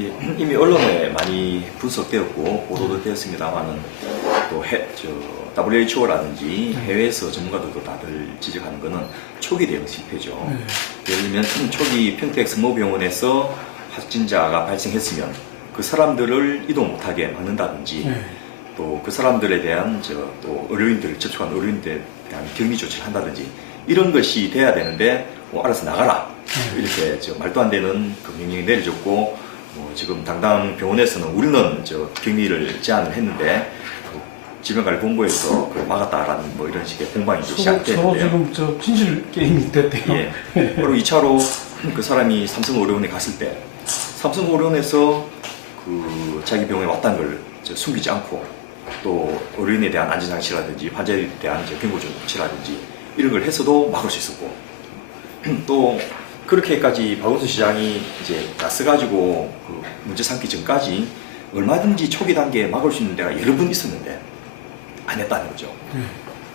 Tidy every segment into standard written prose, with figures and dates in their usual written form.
예, 이미 언론에 많이 분석되었고 보도도 되었습니다만은 또 WHO라든지 해외에서 전문가들도 다들 지적하는 것은 초기 대응 실패죠. 예를 들면 초기 평택 성모병원에서 확진자가 발생했으면 그 사람들을 이동 못하게 막는다든지 또 그 사람들에 대한 또 의료인들을 접촉한 의료인들에 대한 격리 조치를 한다든지 이런 것이 돼야 되는데 뭐 알아서 나가라 이렇게 말도 안 되는 그 명령이 내려졌고 지금 당당 병원에서는 우리는 격리를 제안을 했는데 질병관리본부에서 그걸 막았다라는 뭐 이런 식의 공방이 시작됐는데요. 서로 지금 진실 게임이 됐대요. 예. 그리고 2차로 그 사람이 삼성의료원에 갔을 때 삼성의료원에서 그 자기 병원에 왔다는 걸 숨기지 않고 또 의료인에 대한 안전장치라든지 환자에 대한 경고 조치라든지 이런 걸 해서도 막을 수 있었고 또 그렇게까지 박원순 시장이 이제 나서가지고 그 문제 삼기 전까지 얼마든지 초기 단계에 막을 수 있는 데가 여러 번 있었는데 안 했다는 거죠.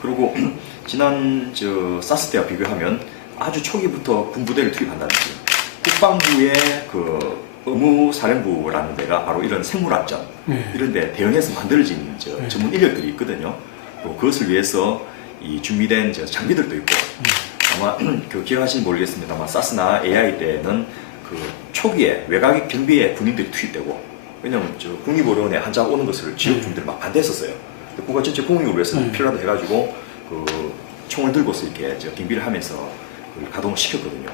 그리고 지난 사스 때와 비교하면 아주 초기부터 군부대를 투입한다든지 국방부의 그 의무사령부라는 데가 바로 이런 생물안전 이런 데 대응해서 만들어진 전문 인력들이 있거든요. 또 그것을 위해서 이 준비된 장비들도 있고 아마 그 기억하시는지 모르겠습니다만 사스나 AI 때는 그 초기에 외곽 경비에 군인들이 투입되고 왜냐면 국립의료원에 환자 오는 것을 지역 주민들이 막 반대했었어요. 국가 전체 공익을 위해서 필요하다 해가지고 그 총을 들고서 이렇게 경비를 하면서 그걸 가동을 시켰거든요.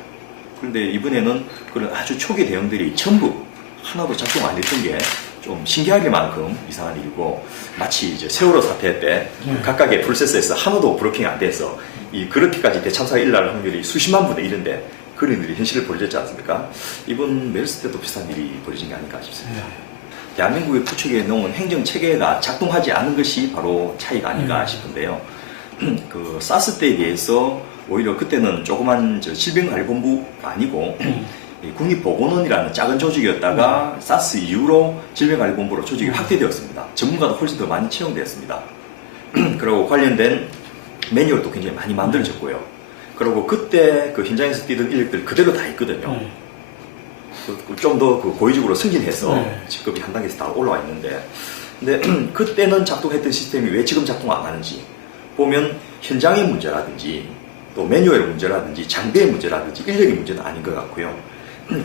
그런데 이번에는 그런 아주 초기 대응들이 전부 하나도 작동 안 했던 게 좀 신기하게만큼 이상한 일이고 마치 세월호 사태 때 각각의 프로세스에서 하나도 브로킹이 안 돼서 그렇게까지 대참사가 일어날 확률이 수십만 분의 1인데 그런 일이 현실을 벌어졌지 않습니까? 이번 메르스 때도 비슷한 일이 벌어진 게 아닐까 싶습니다. 대한민국의 구축해 놓은 행정 체계가 작동하지 않은 것이 바로 차이가 아닌가 싶은데요. 그 사스 때에 비해서 오히려 그때는 조그만 질병관리본부가 아니고 국립보건원이라는 작은 조직이었다가 사스 이후로 질병관리본부로 조직이 확대되었습니다. 전문가도 훨씬 더 많이 채용되었습니다. 그리고 관련된 매뉴얼도 굉장히 많이 만들어졌고요. 그리고 그때 그 현장에서 뛰던 인력들 그대로 다 있거든요. 좀 더 그 고위직으로 승진해서 직급이 한 단계에서 다 올라와 있는데 근데 그때는 작동했던 시스템이 왜 지금 작동 안 하는지 보면 현장의 문제라든지 또 매뉴얼의 문제라든지 장비의 문제라든지 인력의 문제는 아닌 것 같고요.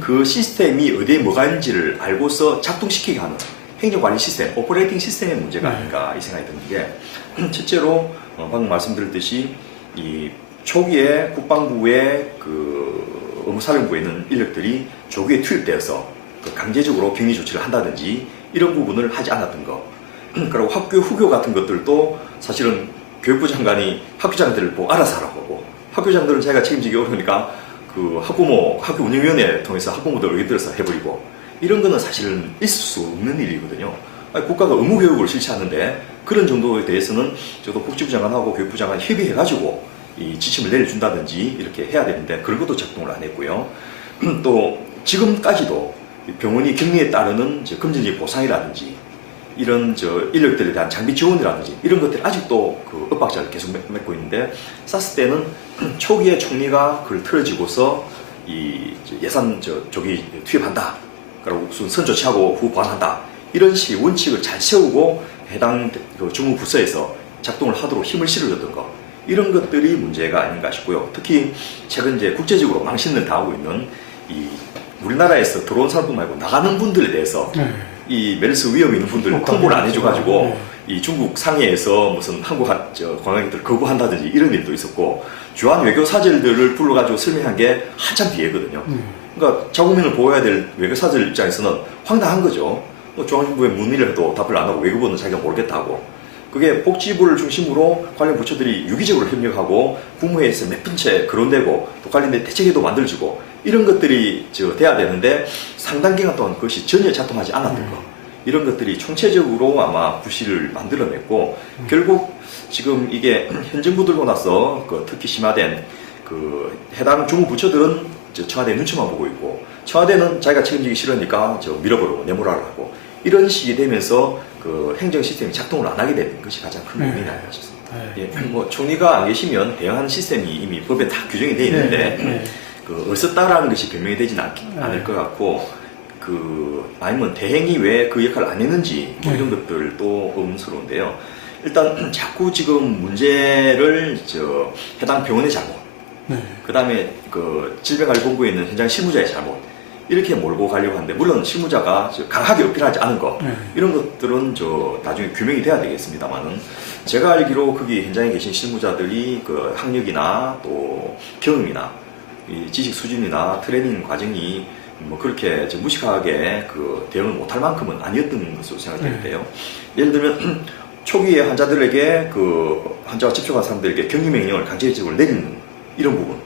그 시스템이 어디에 뭐가 있는지를 알고서 작동시키게 하는 행정관리 시스템, 오퍼레이팅 시스템의 문제가 아닌가 이 생각이 드는 게 첫째로 방금 말씀드렸듯이 이 초기에 국방부의 그 의무사령부에 있는 인력들이 조기에 투입되어서 그 강제적으로 격리 조치를 한다든지 이런 부분을 하지 않았던 거. 그리고 학교 후교 같은 것들도 사실은 교육부 장관이 학교장들을 보고 알아서 하라고 하고 학교장들은 자기가 책임지기 어려우니까 그 학교 운영위원회 통해서 학부모들 의견 들어서 해버리고 이런 거는 사실은 있을 수 없는 일이거든요. 국가가 의무교육을 실시하는데 그런 정도에 대해서는 저도 복지부 장관하고 교육부 장관 협의해가지고 이 지침을 내려준다든지 이렇게 해야 되는데 그런 것도 작동을 안 했고요. 또 지금까지도 병원이 격리에 따르는 금전적 보상이라든지 이런 인력들에 대한 장비 지원이라든지 이런 것들이 아직도 그 엇박자를 계속 맺고 있는데 사스 때는 초기에 총리가 그걸 틀어지고서 이 예산 저기 투입한다. 그리고 우선 선조치하고 후 보완한다. 이런 식의 원칙을 잘 세우고 해당 주무부서에서 작동을 하도록 힘을 실어줬던 것. 이런 것들이 문제가 아닌가 싶고요. 특히 최근 국제적으로 망신을 당하고 있는 이 우리나라에서 들어온 사람뿐만 아니고 나가는 분들에 대해서 이 메르스 위험 있는 분들 통보를 안 해줘가지고 이 중국 상해에서 무슨 한국 관광객들 거부한다든지 이런 일도 있었고 주한 외교사절들을 불러가지고 설명한 게 한참 뒤에거든요. 그러니까 자국민을 보호해야 될 외교사절 입장에서는 황당한 거죠. 중앙정부에 문의를 해도 답을 안 하고 외교부는 자기가 모르겠다고. 그게 복지부를 중심으로 관련 부처들이 유기적으로 협력하고 국무회의에서 몇 번째 거론되고 또 관련된 대책에도 만들어지고 이런 것들이 돼야 되는데 상당 기간 동안 그것이 전혀 작동하지 않았던 거 이런 것들이 총체적으로 아마 부실을 만들어냈고 결국 지금 이게 현 정부 들고 나서 특히 심화된 그 해당 주무부처들은 청와대 눈치만 보고 있고 청와대는 자기가 책임지기 싫으니까 밀어버리고 내몰아라 하고 이런 식이 되면서 그 행정 시스템이 작동을 안 하게 되는 것이 가장 큰 원인이 아닐까 싶습니다. 예, 뭐 총리가 안 계시면 대응하는 시스템이 이미 법에 다 규정이 되어 있는데 그 어디서 따라하는 것이 변명이 되지는 않을 것 같고 아니면 대행이 왜 그 역할을 안 했는지 뭐 이런 것들도 의문스러운데요. 일단 자꾸 지금 문제를 해당 병원의 잘못, 그 다음에 그 질병관리본부에 있는 현장 실무자의 잘못 이렇게 몰고 가려고 하는데, 물론 실무자가 강하게 어필하지 않은 것 이런 것들은 나중에 규명이 돼야 되겠습니다만은, 제가 알기로 거기 현장에 계신 실무자들이 그 학력이나 또 경험이나 이 지식 수준이나 트레이닝 과정이 뭐 그렇게 무식하게 그 대응을 못할 만큼은 아니었던 것으로 생각되는데요. 예를 들면 초기에 환자들에게 그 환자와 접촉한 사람들에게 격리 명령을 강제적으로 내리는 이런 부분,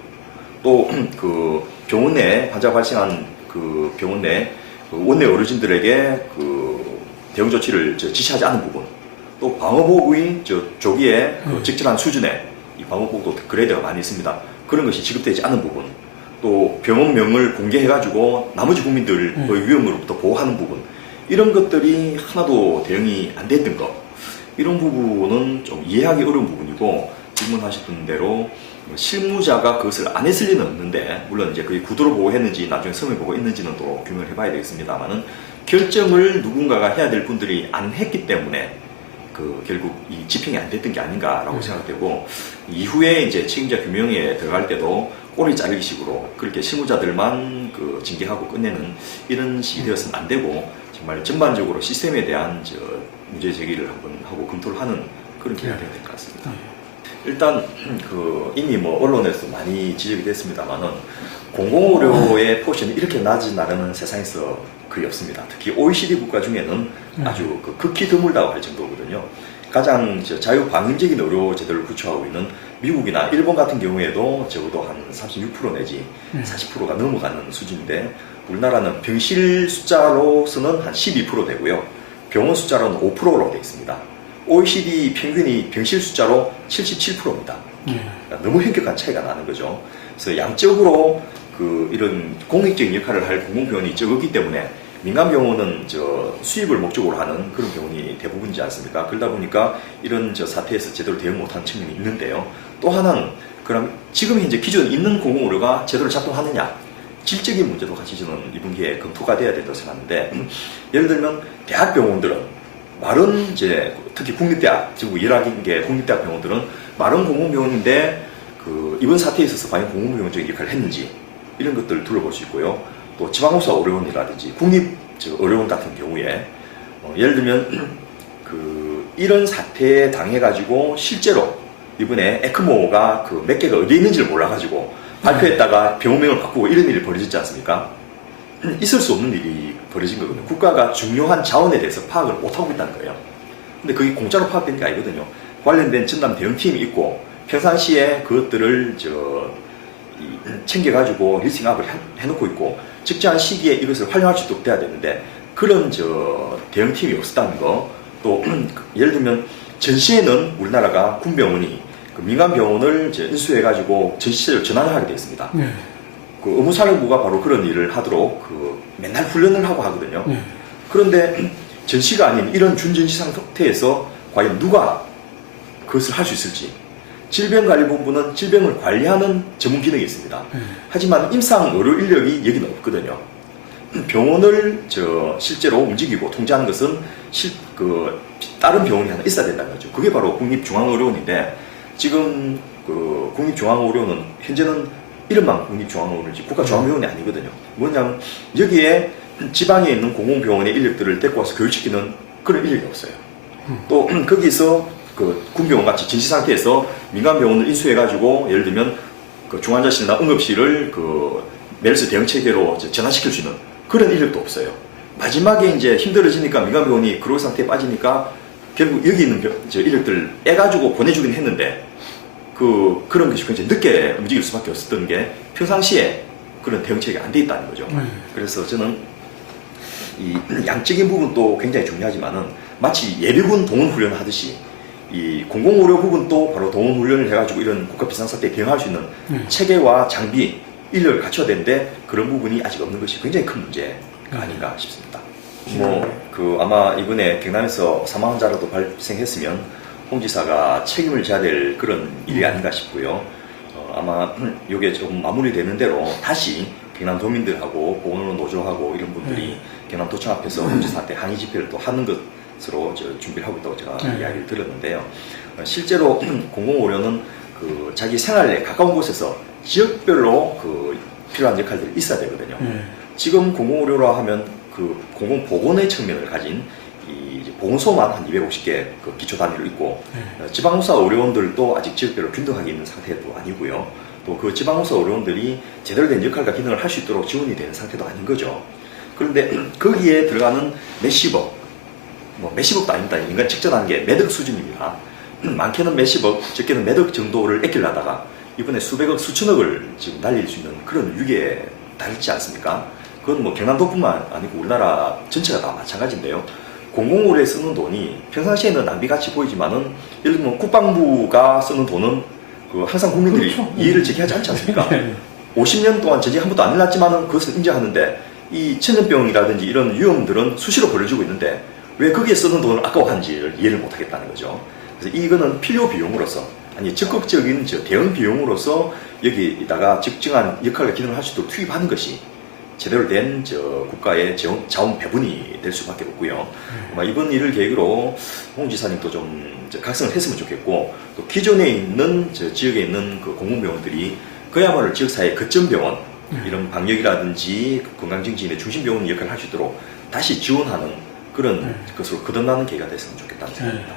또 그 병원 내 환자가 발생한 그 병원 내 원내 어르신들에게 그 대응 조치를 지시하지 않은 부분, 또 방호복의 조기에 그 적절한 수준의 이 방호복도 그레이드가 많이 있습니다. 그런 것이 지급되지 않은 부분, 또 병원명을 공개해가지고 나머지 국민들의 위험으로부터 보호하는 부분, 이런 것들이 하나도 대응이 안 됐던 것, 이런 부분은 좀 이해하기 어려운 부분이고, 질문하셨던 대로 실무자가 그것을 안 했을 리는 없는데, 물론 이제 그게 구도로 보고 했는지 나중에 성을 보고 했는지는 또 규명을 해봐야 되겠습니다만은, 결정을 누군가가 해야 될 분들이 안 했기 때문에 결국 이 집행이 안 됐던 게 아닌가라고 생각되고, 이후에 이제 책임자 규명에 들어갈 때도 꼬리 자르기 식으로 그렇게 실무자들만 징계하고 끝내는 이런 식이 되어서는 안 되고, 정말 전반적으로 시스템에 대한 문제 제기를 한번 하고 검토를 하는 그런 기회가 돼야 될 것 같습니다. 일단 이미 뭐 언론에서 많이 지적이 됐습니다만은, 공공의료의 포션이 이렇게 낮은 나라는 세상에서 거의 없습니다. 특히 OECD 국가 중에는 아주 극히 드물다고 할 정도거든요. 가장 자유방임적인 의료 제도를 구축하고 있는 미국이나 일본 같은 경우에도 적어도 한 36% 내지 40%가 넘어가는 수준인데, 우리나라는 병실 숫자로서는 한 12% 되고요. 병원 숫자로는 5%로 되어 있습니다. OECD 평균이 병실 숫자로 77%입니다. 그러니까 너무 현격한 차이가 나는 거죠. 그래서 양적으로 이런 공익적인 역할을 할 공공병원이 적었기 때문에, 민간병원은 수입을 목적으로 하는 그런 병원이 대부분이지 않습니까? 그러다 보니까 이런 사태에서 제대로 대응 못하는 측면이 있는데요. 또 하나는, 그럼 지금 현재 기존 있는 공공의료가 제대로 작동하느냐, 질적인 문제도 같이 저는 이번 기회에 검토가 돼야 된다고 생각하는데, 예를 들면 대학병원들은 마른 특히 국립대학, 지금 11개 국립대학 병원들은 마른 공공병원인데 이번 사태에 있어서 과연 공공병원적인 역할을 했는지, 이런 것들을 둘러볼 수 있고요. 또 지방호사 의료원이라든지 국립 의료원 같은 경우에 예를 들면 이런 사태에 당해가지고 실제로 이번에 에크모가 몇 개가 어디에 있는지를 몰라가지고 발표했다가 병원명을 바꾸고 이런 일이 벌어졌지 않습니까? 있을 수 없는 일이 벌어진 거거든요. 국가가 중요한 자원에 대해서 파악을 못하고 있다는 거예요. 근데 그게 공짜로 파악된 게 아니거든요. 관련된 전담 대응팀이 있고, 평상시에 그것들을 챙겨가지고 리스팅업을 해놓고 있고, 적절한 시기에 이것을 활용할 수 있도록 돼야 되는데, 그런 대응팀이 없었다는 거. 또 예를 들면 전시에는 우리나라가 군병원이 민간병원을 인수해가지고 전시체를 전환을 하게 되어 있습니다. 의무사령부가 바로 그런 일을 하도록 맨날 훈련을 하고 하거든요. 그런데 전시가 아닌 이런 준전시 상태에서 과연 누가 그것을 할 수 있을지. 질병관리본부는 질병을 관리하는 전문 기능이 있습니다. 하지만 임상 의료 인력이 여기는 없거든요. 병원을 실제로 움직이고 통제하는 것은 다른 병원이 하나 있어야 된다는 거죠. 그게 바로 국립중앙의료원인데, 지금 국립중앙의료원은 현재는 이름만 국립중앙의료원이지 국가중앙병원이 아니거든요. 뭐냐면 여기에 지방에 있는 공공병원의 인력들을 데리고 와서 교육시키는 그런 인력이 없어요. 또 거기서 군병원 같이 진시 상태에서 민간병원을 인수해가지고 예를 들면 중환자실이나 응급실을 메르스 대응 체계로 전환시킬 수 있는 그런 인력도 없어요. 마지막에 이제 힘들어지니까 민간병원이 그런 상태에 빠지니까 결국 여기 있는 인력들 애가지고 보내주긴 했는데, 그런 것이 굉장히 늦게 움직일 수밖에 없었던 게 평상시에 그런 대응 체계가 안 돼 있다는 거죠. 그래서 저는 이 양적인 부분도 굉장히 중요하지만은, 마치 예비군 동원훈련을 하듯이 이 공공의료 부분도 바로 동원훈련을 해가지고 이런 국가 비상사태에 대응할 수 있는 체계와 장비, 인력을 갖춰야 되는데, 그런 부분이 아직 없는 것이 굉장히 큰 문제가 아닌가 싶습니다. 아마 이번에 경남에서 사망 환자라도 발생했으면 홍 지사가 책임을 져야 될 그런 일이 아닌가 싶고요. 아마 이게 좀 마무리되는 대로 다시 경남도민들하고 보건의료 노조하고 이런 분들이 경남도청 앞에서 홍지사한테 항의 집회를 또 하는 것으로 준비를 하고 있다고 제가 이야기를 들었는데요. 실제로 공공의료는 그 자기 생활에 가까운 곳에서 지역별로 그 필요한 역할들이 있어야 되거든요. 지금 공공의료라 하면 그 공공보건의 측면을 가진 이 보건소만 한 250개 그 기초 단위로 있고 지방의사 의료원들도 아직 지역별로 균등하게 있는 상태도 아니고요. 또 그 지방의사 의료원들이 제대로 된 역할과 기능을 할 수 있도록 지원이 되는 상태도 아닌 거죠. 그런데 거기에 들어가는 몇십억, 뭐 몇십억도 아닙니다. 인간 직전하는 게 몇억 수준입니다. 많게는 몇십억, 적게는 몇억 정도를 아끼려다가 이번에 수백억, 수천억을 지금 날릴 수 있는 그런 위기에 달지 않습니까? 그건 뭐 경남도뿐만 아니고 우리나라 전체가 다 마찬가지인데요. 공공의료에 쓰는 돈이 평상시에는 낭비같이 보이지만은 예를 들면 국방부가 쓰는 돈은 그 항상 국민들이 그렇죠. 이해를 제기하지 않지 않습니까? 50년 동안 전쟁 한 번도 안 일어났지만은 그것을 인정하는데 이 천연병이라든지 이런 위험들은 수시로 벌어지고 있는데 왜 거기에 쓰는 돈을 아까워하는지를 이해를 못하겠다는 거죠. 그래서 이거는 필요 비용으로서 아니 적극적인 대응 비용으로서 여기다가 적정한 역할과 기능을 할 수 있도록 투입하는 것이 제대로 된 국가의 자원 배분이 될 수밖에 없고요. 아마 이번 일을 계기로 홍 지사님도 좀 각성을 했으면 좋겠고 또 기존에 있는 지역에 있는 그 공공병원들이 그야말로 지역사회 거점병원 이런 방역이라든지 건강증진의 중심병원 역할을 할 수 있도록 다시 지원하는 그런 것으로 거듭나는 계기가 됐으면 좋겠다는 생각입니다.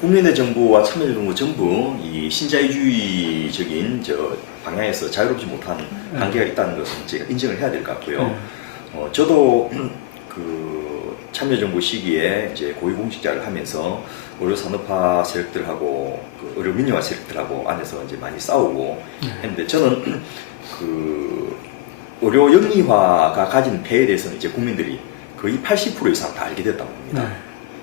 국민의 정부와 참여정부 전부 이 신자유주의적인 방향에서 자유롭지 못한 한계가 있다는 것은 제가 인정을 해야 될 것 같고요. 저도 그 참여정부 시기에 이제 고위공직자를 하면서 의료산업화 세력들하고 그 의료 민영화 세력들하고 안에서 이제 많이 싸우고 했는데 저는 그 의료 영리화가 가진 폐에 대해서는 이제 국민들이 거의 80% 이상 다 알게 됐다고 봅니다.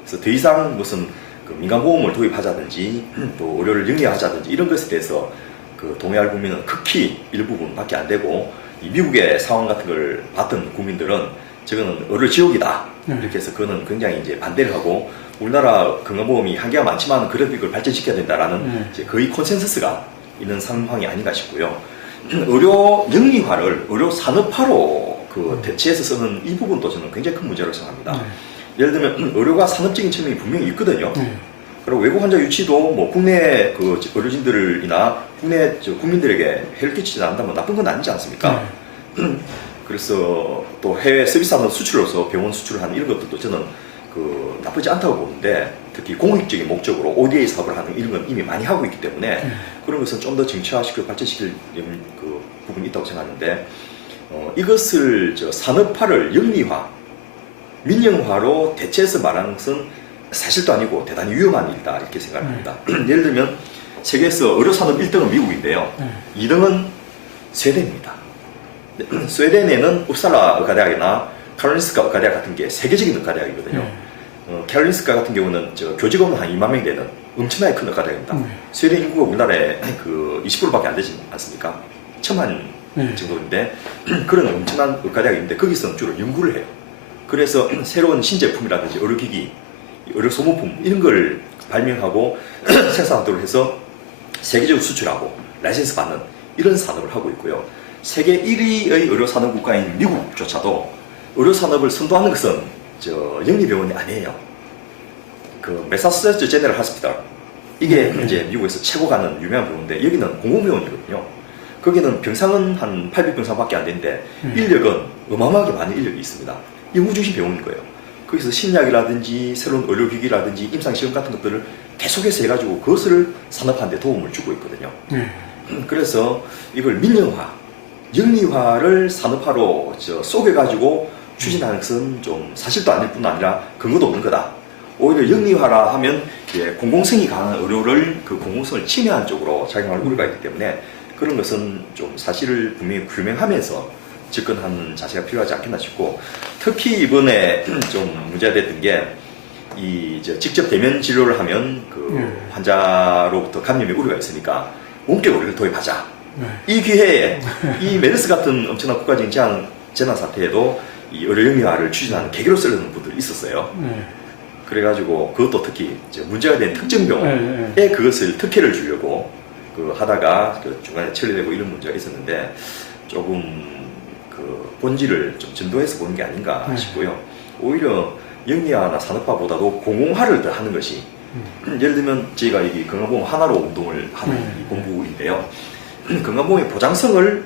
그래서 더 이상 무슨 그 민간보험을 도입하자든지 또 의료를 영리화하자든지 이런 것에 대해서 그 동의할 국민은 극히 일부분밖에 안 되고 이 미국의 상황 같은 걸 봤던 국민들은 저거는 의료 지옥이다 이렇게 해서 그거는 굉장히 이제 반대를 하고 우리나라 건강보험이 한계가 많지만 그래도 이걸 발전시켜야 된다라는 이제 거의 콘센서스가 있는 상황이 아닌가 싶고요. 의료 영리화를 의료 산업화로 그 대체해서 쓰는 이 부분도 저는 굉장히 큰 문제라고 생각합니다. 예를 들면 의료가 산업적인 측면이 분명히 있거든요. 그리고 외국 환자 유치도 뭐 국내 그 의료진들이나 국내 국민들에게 해를 끼치지 않는다면 나쁜 건 아니지 않습니까? 그래서 또 해외 서비스하는 수출로서 병원 수출을 하는 이런 것들도 저는 그 나쁘지 않다고 보는데 특히 공익적인 목적으로 ODA 사업을 하는 이런 건 이미 많이 하고 있기 때문에 그런 것은 좀 더 정치화시키고 발전시킬 그 부분이 있다고 생각하는데 이것을 산업화를 영리화 민영화로 대체해서 말하는 것은 사실도 아니고 대단히 위험한 일이다 이렇게 생각합니다. 예를 들면 세계에서 의료산업 1등은 미국인데요. 2등은 스웨덴입니다. 스웨덴에는 uppsala 의과대학이나 카롤린스카 의과대학 같은 게 세계적인 의과대학이거든요. 카롤린스카 같은 경우는 교직원은 한 2만 명 되는 엄청나게 큰 의과대학입니다. 스웨덴 인구가 우리나라의 그 20%밖에 안 되지 않습니까? 1,000만 정도인데 그런 엄청난 의과대학인데 거기서는 주로 연구를 해요. 그래서 새로운 신제품이라든지 의료기기, 의료소모품 이런 걸 발명하고 생산하도록 해서 세계적으로 수출하고 라이센스 받는 이런 산업을 하고 있고요. 세계 1위의 의료산업 국가인 미국조차도 의료산업을 선도하는 것은 영리병원이 아니에요. 그 매사추세츠 제너럴 하스피털 이게 이제 미국에서 최고 가는 유명한 병원인데 여기는 공공병원이거든요. 거기는 병상은 한 800병상밖에 안 되는데 인력은 어마어마하게 많은 인력이 있습니다. 연구중심 병원인 거예요. 거기서 신약이라든지 새로운 의료기기라든지 임상시험 같은 것들을 계속해서 해가지고 그것을 산업화하는 데 도움을 주고 있거든요. 그래서 이걸 민영화, 영리화를 산업화로 쏘개가지고 추진하는 것은 좀 사실도 아닐 뿐 아니라 근거도 없는 거다. 오히려 영리화라 하면 공공성이 강한 의료를 그 공공성을 침해하는 쪽으로 작용할 우려가 있기 때문에 그런 것은 좀 사실을 분명히 규명하면서 접근하는 자세가 필요하지 않겠나 싶고 특히 이번에 좀 문제가 됐던 게 이 직접 대면 진료를 하면 그 환자로부터 감염의 우려가 있으니까 원격 의료를 도입하자. 이 기회에 이 메르스 같은 엄청난 국가적인 재난 사태에도 이 의료 영리화를 추진하는 계기로 쓰려는 분들이 있었어요. 그래가지고 그것도 특히 문제가 된 특정 병원에 그것을 특혜를 주려고 그 하다가 그 중간에 처리되고 이런 문제가 있었는데 조금 그 본질을 좀 전도해서 보는 게 아닌가 네. 싶고요. 오히려 영리화나 산업화보다도 공공화를 더 하는 것이 예를 들면 저희가 여기 건강보험 하나로 운동을 하는 이 본부인데요. 건강보험의 보장성을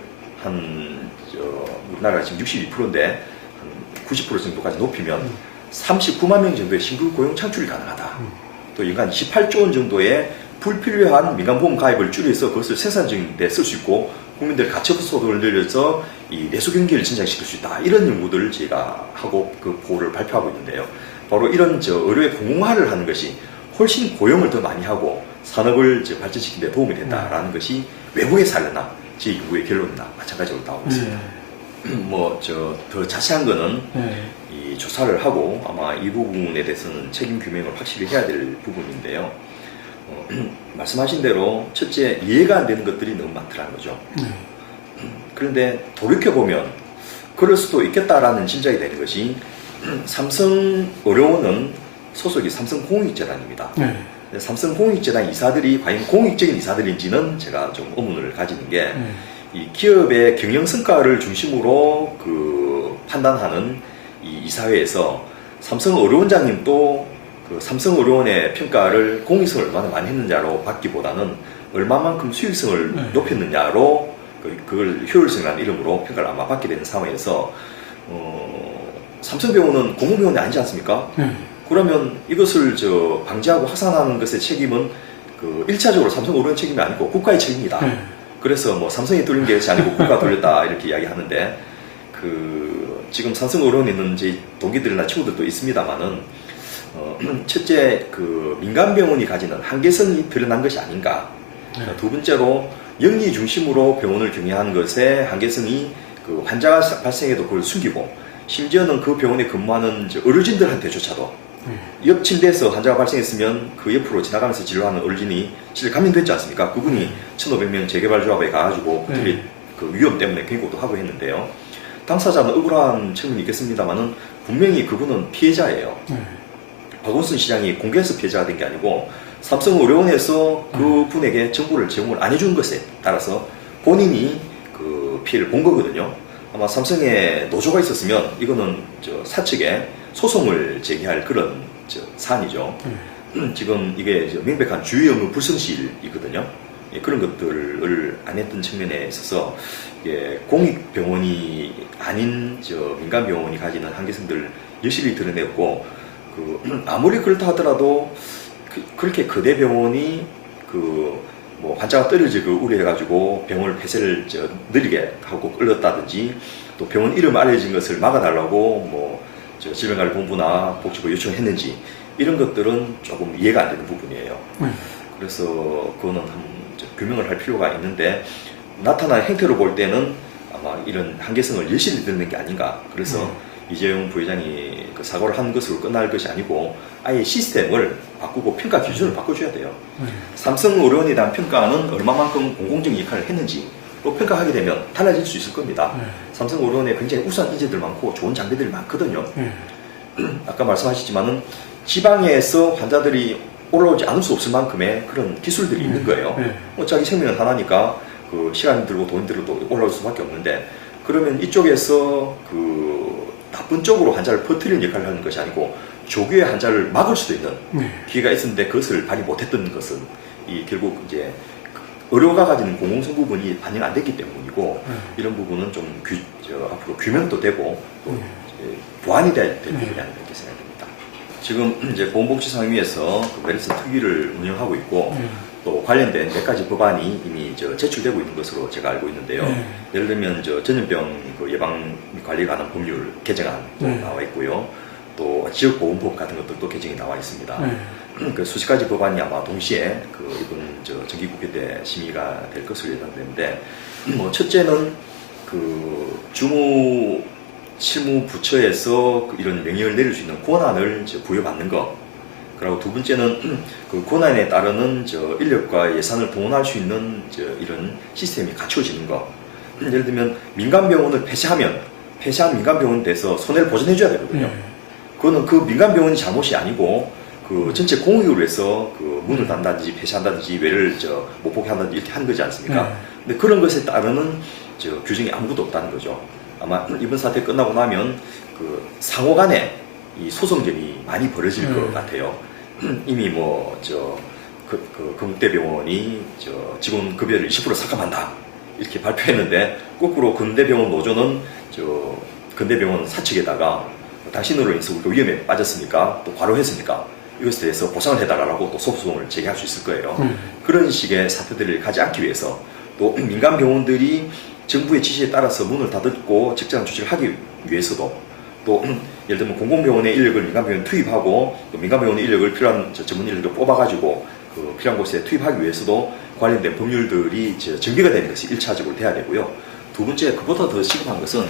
우리나라가 지금 62%인데 한 90% 정도까지 높이면 39만 명 정도의 신규 고용 창출이 가능하다. 또 연간 18조 원 정도의 불필요한 민간보험 가입을 줄여서 그것을 생산적인 데 쓸 수 있고 국민들 가처분소득을 늘려서 이 내수 경기를 진작시킬 수 있다. 이런 연구들을 제가 하고 그 보고를 발표하고 있는데요. 바로 이런 의료의 공공화를 하는 것이 훨씬 고용을 더 많이 하고 산업을 발전시키는 데 도움이 된다라는 것이 외국에서 알려나 제 연구의 결론이나 마찬가지로 나오고 있습니다. 더 자세한 거는 이 조사를 하고 아마 이 부분에 대해서는 책임 규명을 확실히 해야 될 부분인데요. 말씀하신 대로 첫째 이해가 안 되는 것들이 너무 많더라는 거죠. 그런데 돌이켜보면 그럴 수도 있겠다라는 짐작이 되는 것이 삼성의료원은 소속이 삼성공익재단입니다. 삼성공익재단 이사들이 과연 공익적인 이사들인지는 제가 좀 의문을 가지는 게 이 기업의 경영 성과를 중심으로 그 판단하는 이 이사회에서 삼성의료원장님도 그 삼성의료원의 평가를 공익성을 얼마나 많이 했느냐로 받기보다는 얼마만큼 수익성을 높였느냐로 그걸 효율성이라는 이름으로 평가를 아마 받게 되는 상황에서 삼성병원은 공공병원이 아니지 않습니까? 그러면 이것을 방지하고 확산하는 것의 책임은 그 1차적으로 삼성의료원 책임이 아니고 국가의 책임이다. 그래서 뭐 삼성이 돌린 게 아니고 국가가 돌렸다 이렇게 이야기하는데 그 지금 삼성의료원에 있는 제 동기들이나 친구들도 있습니다만은 첫째 그 민간병원이 가지는 한계성이 드러난 것이 아닌가. 두 번째로 영리 중심으로 병원을 경영하는 것의 한계성이 그 환자가 발생해도 그걸 숨기고 심지어는 그 병원에 근무하는 의료진들한테조차도 옆 침대에서 환자가 발생했으면 그 옆으로 지나가면서 진료하는 의료진이 실제 감염됐지 않습니까? 그분이 1,500명 재개발조합에 가가지고 그들이 그 위험 때문에 경고도 하고 했는데요. 당사자는 억울한 측면이 있겠습니다만은 분명히 그분은 피해자예요. 박원순 시장이 공개해서 피해자가 된 게 아니고 삼성의료원에서 그분에게 정보를 제공을 안 해준 것에 따라서 본인이 그 피해를 본 거거든요. 아마 삼성에 노조가 있었으면 이거는 사측에 소송을 제기할 그런 사안이죠. 지금 이게 명백한 주의 업무 불성실이거든요. 그런 것들을 안 했던 측면에 있어서 공익병원이 아닌 민간병원이 가지는 한계성들을 여실히 드러냈고 아무리 그렇다 하더라도 그렇게 거대 병원이 뭐 환자가 떨어지고 우려해가지고 병원을 폐쇄를 느리게 하고 끌렸다든지 또 병원 이름 알려진 것을 막아달라고 뭐 질병관리본부나 복지부 요청했는지 이런 것들은 조금 이해가 안 되는 부분이에요. 그래서 그거는 규명을 할 필요가 있는데 나타난 행태로 볼 때는 아마 이런 한계성을 여실히 드러낸 게 아닌가. 그래서 이재용 부회장이 그 사과를 한 것으로 끝날 것이 아니고 아예 시스템을 바꾸고 평가 기준을 바꿔줘야 돼요. 삼성의료원에 대한 평가는 얼마만큼 공공적인 역할을 했는지로 평가하게 되면 달라질 수 있을 겁니다. 삼성의료원에 굉장히 우수한 인재들 많고 좋은 장비들이 많거든요. 아까 말씀하셨지만은 지방에서 환자들이 올라오지 않을 수 없을 만큼의 그런 기술들이 있는 거예요. 자기 생명은 하나니까 그 시간 들고 돈 들고 올라올 수밖에 없는데 그러면 이쪽에서 그 나쁜 쪽으로 환자를 퍼뜨리는 역할을 하는 것이 아니고 조기에 환자를 막을 수도 있는 기회가 있었는데 그것을 발휘 못했던 것은 결국 이제 의료가 가지는 공공성 부분이 반영 안 됐기 때문이고 이런 부분은 좀 앞으로 규명도 되고 또 보완이 돼야 될 부분이 아닌가 이렇게 생각됩니다. 지금 이제 보건복지상위에서 그 메르스 특위를 운영하고 있고 또 관련된 몇 가지 법안이 이미 제출되고 있는 것으로 제가 알고 있는데요. 예를 들면 전염병 예방 및 관리에 관한 법률 개정안도 나와 있고요. 또 지역보건법 같은 것들도 개정이 나와 있습니다. 그 수십 가지 법안이 아마 동시에 이번 정기국회 때 심의가 될 것으로 예상되는데 첫째는 주무 실무 부처에서 이런 명령을 내릴 수 있는 권한을 부여받는 것. 그리고 두 번째는 그 권한에 따르는 인력과 예산을 동원할 수 있는 이런 시스템이 갖춰지는 것. 예를 들면 민간병원을 폐쇄한 민간병원에 대해서 손해를 보전해줘야 되거든요. 그거는 그 민간병원이 잘못이 아니고 그 전체 공익으로 해서 그 문을 닫는다든지 폐쇄한다든지 외래를 못 보게 한다든지 이렇게 한 거지 않습니까? 근데 그런 것에 따르는 규정이 아무것도 없다는 거죠. 아마 이번 사태 끝나고 나면 그 상호 간에 이 소송전이 많이 벌어질 것 같아요. 이미 건국대병원이 직원 급여를 20% 삭감한다 이렇게 발표했는데 거꾸로 건대병원 노조는 건대병원 사측에다가 당신으로 인해서 우리가 위험에 빠졌으니까 또 과로했으니까 이것에 대해서 보상을 해달라고 또 소송을 제기할 수 있을 거예요. 그런 식의 사태들을 가지 않기 위해서 또 민간 병원들이 정부의 지시에 따라서 문을 닫고 적절한 조치를 하기 위해서도 또 예를 들면 공공병원의 인력을 민간병원에 투입하고 또 민간병원의 인력을 필요한 전문 인력을 뽑아가지고 그 필요한 곳에 투입하기 위해서도 관련된 법률들이 정비가 되는 것이 1차적으로 돼야 되고요. 두 번째, 그보다 더 시급한 것은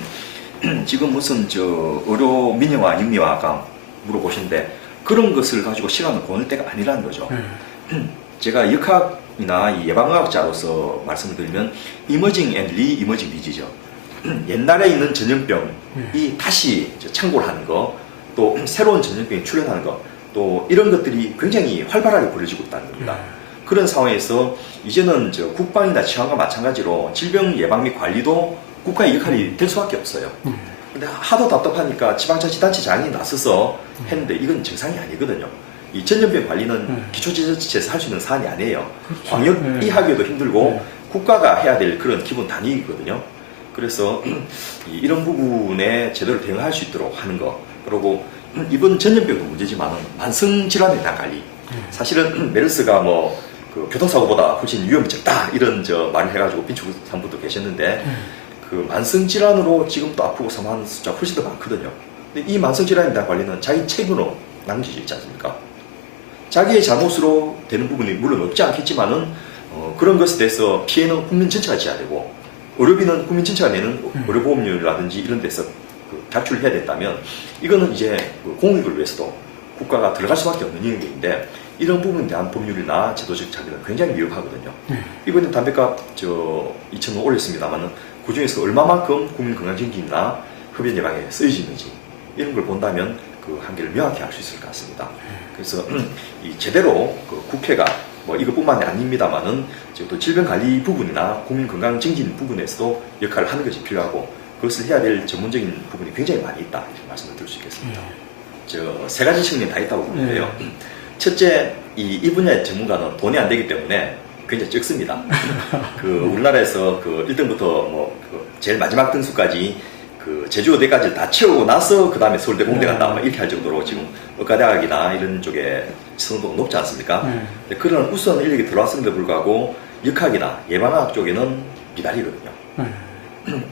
지금 무슨 의료 민영화, 영리화가 물어보시는데 그런 것을 가지고 시간을 보낼 때가 아니라는 거죠. 제가 역학이나 이 예방의학자로서 말씀을 드리면 이머징 앤 리이머징 디지죠. 옛날에 있는 전염병이 다시 창궐 하는 거, 또 새로운 전염병이 출현하는 거, 또 이런 것들이 굉장히 활발하게 벌어지고 있다는 겁니다. 그런 상황에서 이제는 국방이나 치안과 마찬가지로 질병 예방 및 관리도 국가의 역할이 될 수밖에 없어요. 근데 하도 답답하니까 지방자치단체장이 나서서 했는데 이건 정상이 아니거든요. 이 전염병 관리는 기초지자체에서 할 수 있는 사안이 아니에요. 광역이 하기도 힘들고 국가가 해야 될 그런 기본 단위이거든요. 그래서 이런 부분에 제대로 대응할 수 있도록 하는 거. 그리고 이번 전염병도 문제지만 만성질환에 대한 관리. 사실은 메르스가 그 교통사고보다 훨씬 위험이 적다 이런 말을 해가지고 빈축한 분도 계셨는데 그 만성질환으로 지금도 아프고 사망하는 숫자가 훨씬 더 많거든요. 근데 이 만성질환에 대한 관리는 자기 책임으로 남겨져 있지 않습니까? 자기의 잘못으로 되는 부분이 물론 없지 않겠지만은 그런 것에 대해서 피해는 국민 전체가 져야 되고 의료비는 국민 전체가 내는 의료보험료라든지 이런 데서 탈출해야 된다면 이거는 이제 공익을 위해서도 국가가 들어갈 수밖에 없는 영역인데 이런 부분에 대한 법률이나 제도적 자기는 굉장히 위협하거든요. 이번에 담배값 2,000원 올렸습니다만은 그 중에서 얼마만큼 국민 건강증진이나 흡연 예방에 쓰여지는지 이런 걸 본다면 그 한계를 명확히 알 수 있을 것 같습니다. 그래서 이 제대로 그 국회가 이것뿐만이 아닙니다만은 또 질병관리 부분이나 국민 건강 증진 부분에서도 역할을 하는 것이 필요하고 그것을 해야 될 전문적인 부분이 굉장히 많이 있다 이렇게 말씀을 드릴 수 있겠습니다. 세 가지 측면이 다 있다고 보는데요. 첫째, 이 분야의 전문가는 돈이 안 되기 때문에 굉장히 적습니다. 우리나라에서 1등부터 제일 마지막 등수까지 제주 의대까지 다 채우고 나서 그 다음에 서울대 공대 간다 이렇게 할 정도로 지금 의과대학이나 이런 쪽에 선호도가 높지 않습니까? 그런 우수한 인력이 들어왔음에도 불구하고 역학이나 예방학 쪽에는 미달이거든요.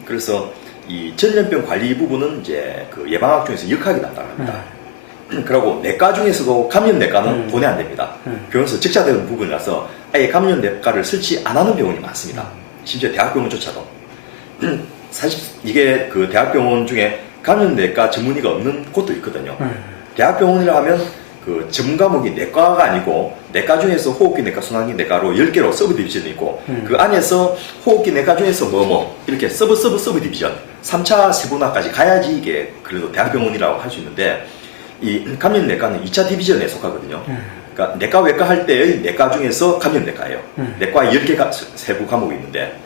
그래서 이 전염병 관리 부분은 이제 예방학 중에서 역학이 담당합니다. 그리고 내과 중에서도 감염내과는 돈이 안 됩니다. 병원에서 적자되는 부분이라서 아예 감염내과를 설치 안 하는 병원이 많습니다. 심지어 대학병원조차도. 사실 이게 대학병원 중에 감염내과 전문의가 없는 곳도 있거든요. 대학병원이라 하면 전문 과목이 내과가 아니고 내과 중에서 호흡기 내과, 순환기 내과로 10개로 서브 디비전이 있고 그 안에서 호흡기 내과 중에서 이렇게 서브 디비전 3차 세분화까지 가야지 이게 그래도 대학병원이라고 할 수 있는데 이 감염내과는 2차 디비전에 속하거든요. 그러니까 내과 외과 할 때의 내과 중에서 감염내과예요. 내과 10개가 세부 과목이 있는데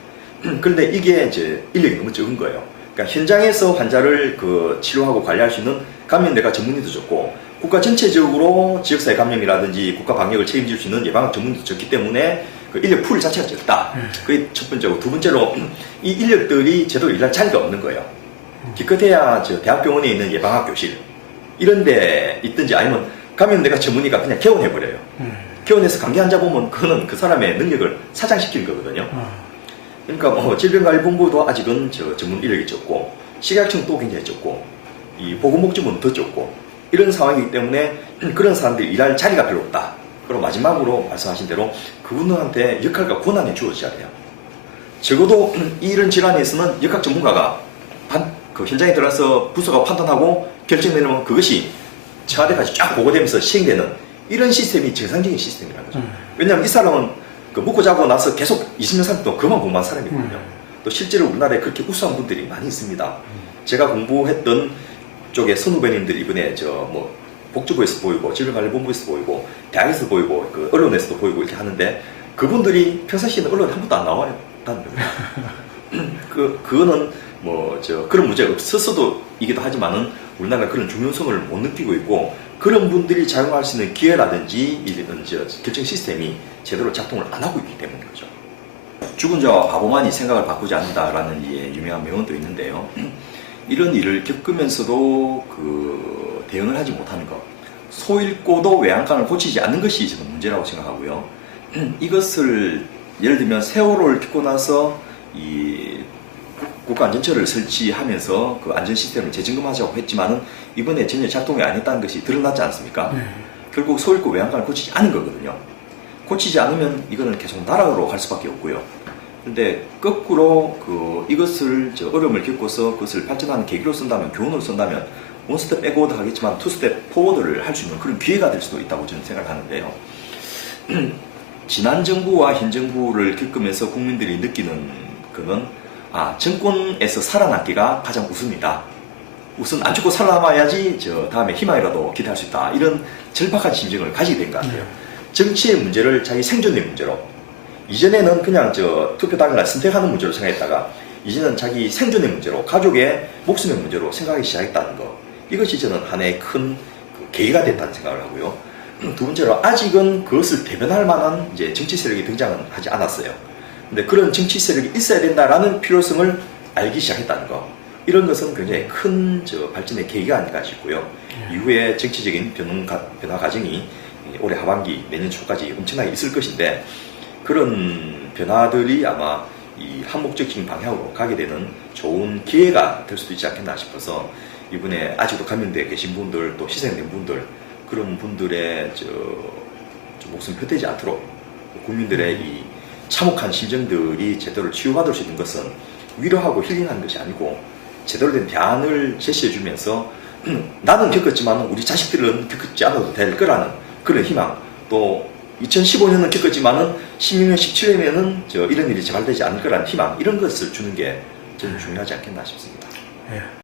그런데 이게 이제 인력이 너무 적은 거예요. 그러니까 현장에서 환자를 치료하고 관리할 수 있는 감염내과 전문의도 적고 국가 전체적으로 지역사회 감염이라든지 국가 방역을 책임질 수 있는 예방학 전문의도 적기 때문에 인력 풀 자체가 적다. 그게 첫 번째고 두 번째로 이 인력들이 제대로 일할 자리가 없는 거예요. 기껏해야 대학병원에 있는 예방학 교실 이런 데 있든지 아니면 감염내과 전문의가 그냥 개원해버려요. 개원해서 감기 환자 보면 그거는 그 사람의 능력을 사장시키는 거거든요. 그러니까 질병관리본부도 아직은 전문 인력이 적고 식약청도 굉장히 적고 이 보건복지부는 더 적고 이런 상황이기 때문에 그런 사람들이 일할 자리가 별로 없다. 그리고 마지막으로 말씀하신 대로 그분들한테 역할과 권한이 주어져야 돼요. 적어도 이런 질환에서는 역학 전문가가 현장에 들어가서 부서가 판단하고 결정내려면 그것이 청와대까지 쫙 보고되면서 시행되는 이런 시스템이 정상적인 시스템이라는 거죠. 왜냐하면 이 사람은 먹고 자고 나서 계속 20년 30년 동안 그만 공부한 사람이거든요. 또 실제로 우리나라에 그렇게 우수한 분들이 많이 있습니다. 제가 공부했던 쪽에 선후배님들 이번에 복지부에서 보이고 질병관리본부에서 보이고 대학에서 보이고 언론에서도 보이고 이렇게 하는데 그분들이 평상시에는 언론에 한 번도 안 나와요. 그거는 그런 문제가 없었어도 이기도 하지만은 우리나라가 그런 중요성을 못 느끼고 있고 그런 분들이 작용할 수 있는 기회라든지 이런 결정 시스템이 제대로 작동을 안 하고 있기 때문인 거죠. 죽은 자와 바보만이 생각을 바꾸지 않는다라는 유명한 명언도 있는데요. 이런 일을 겪으면서도 대응을 하지 못하는 것, 소 잃고도 외양간을 고치지 않는 것이 저는 문제라고 생각하고요. 이것을 예를 들면 세월호를 겪고 나서 이 국가안전처를 설치하면서 그 안전 시스템을 재점검하자고 했지만은 이번에 전혀 작동이 안 했다는 것이 드러났지 않습니까? 네. 결국 소 잃고 외양간을 고치지 않은 거거든요. 고치지 않으면 이거는 계속 나락으로 갈 수밖에 없고요. 근데 거꾸로 이것을 어려움을 겪고서 그것을 발전하는 계기로 쓴다면, 교훈으로 쓴다면 원스텝 백워드 하겠지만 투스텝 포워드를 할 수 있는 그런 기회가 될 수도 있다고 저는 생각을 하는데요. 지난 정부와 현 정부를 겪으면서 국민들이 느끼는 거는 정권에서 살아남기가 가장 우선이다. 우선 안 죽고 살아남아야지 다음에 희망이라도 기대할 수 있다. 이런 절박한 심정을 가지게 된 것 같아요. 정치의 문제를 자기 생존의 문제로, 이전에는 그냥 투표 당일날 선택하는 문제로 생각했다가 이제는 자기 생존의 문제로, 가족의 목숨의 문제로 생각하기 시작했다는 거, 이것이 저는 하나의 큰 계기가 됐다는 생각을 하고요. 두 번째로 아직은 그것을 대변할 만한 정치 세력이 등장은 하지 않았어요. 근데 그런 정치 세력이 있어야 된다라는 필요성을 알기 시작했다는 거, 이런 것은 굉장히 큰 발전의 계기가 아닌가 싶고요. 이후에 정치적인 변화 과정이 올해 하반기, 내년 초까지 엄청나게 있을 것인데, 그런 변화들이 아마 이 한목적인 방향으로 가게 되는 좋은 기회가 될 수도 있지 않겠나 싶어서, 이번에 아직도 감염되어 계신 분들, 또 희생된 분들, 그런 분들의 목숨 표되지 않도록 국민들의 이 참혹한 심정들이 제대로 치유받을 수 있는 것은 위로하고 힐링하는 것이 아니고 제대로 된 대안을 제시해주면서 나는 겪었지만 우리 자식들은 겪지 않아도 될 거라는 그런 희망, 또 2015년은 겪었지만은 16년, 17년에는 이런 일이 재발되지 않을 거라는 희망, 이런 것을 주는 게 저는 중요하지 않겠나 싶습니다. 예.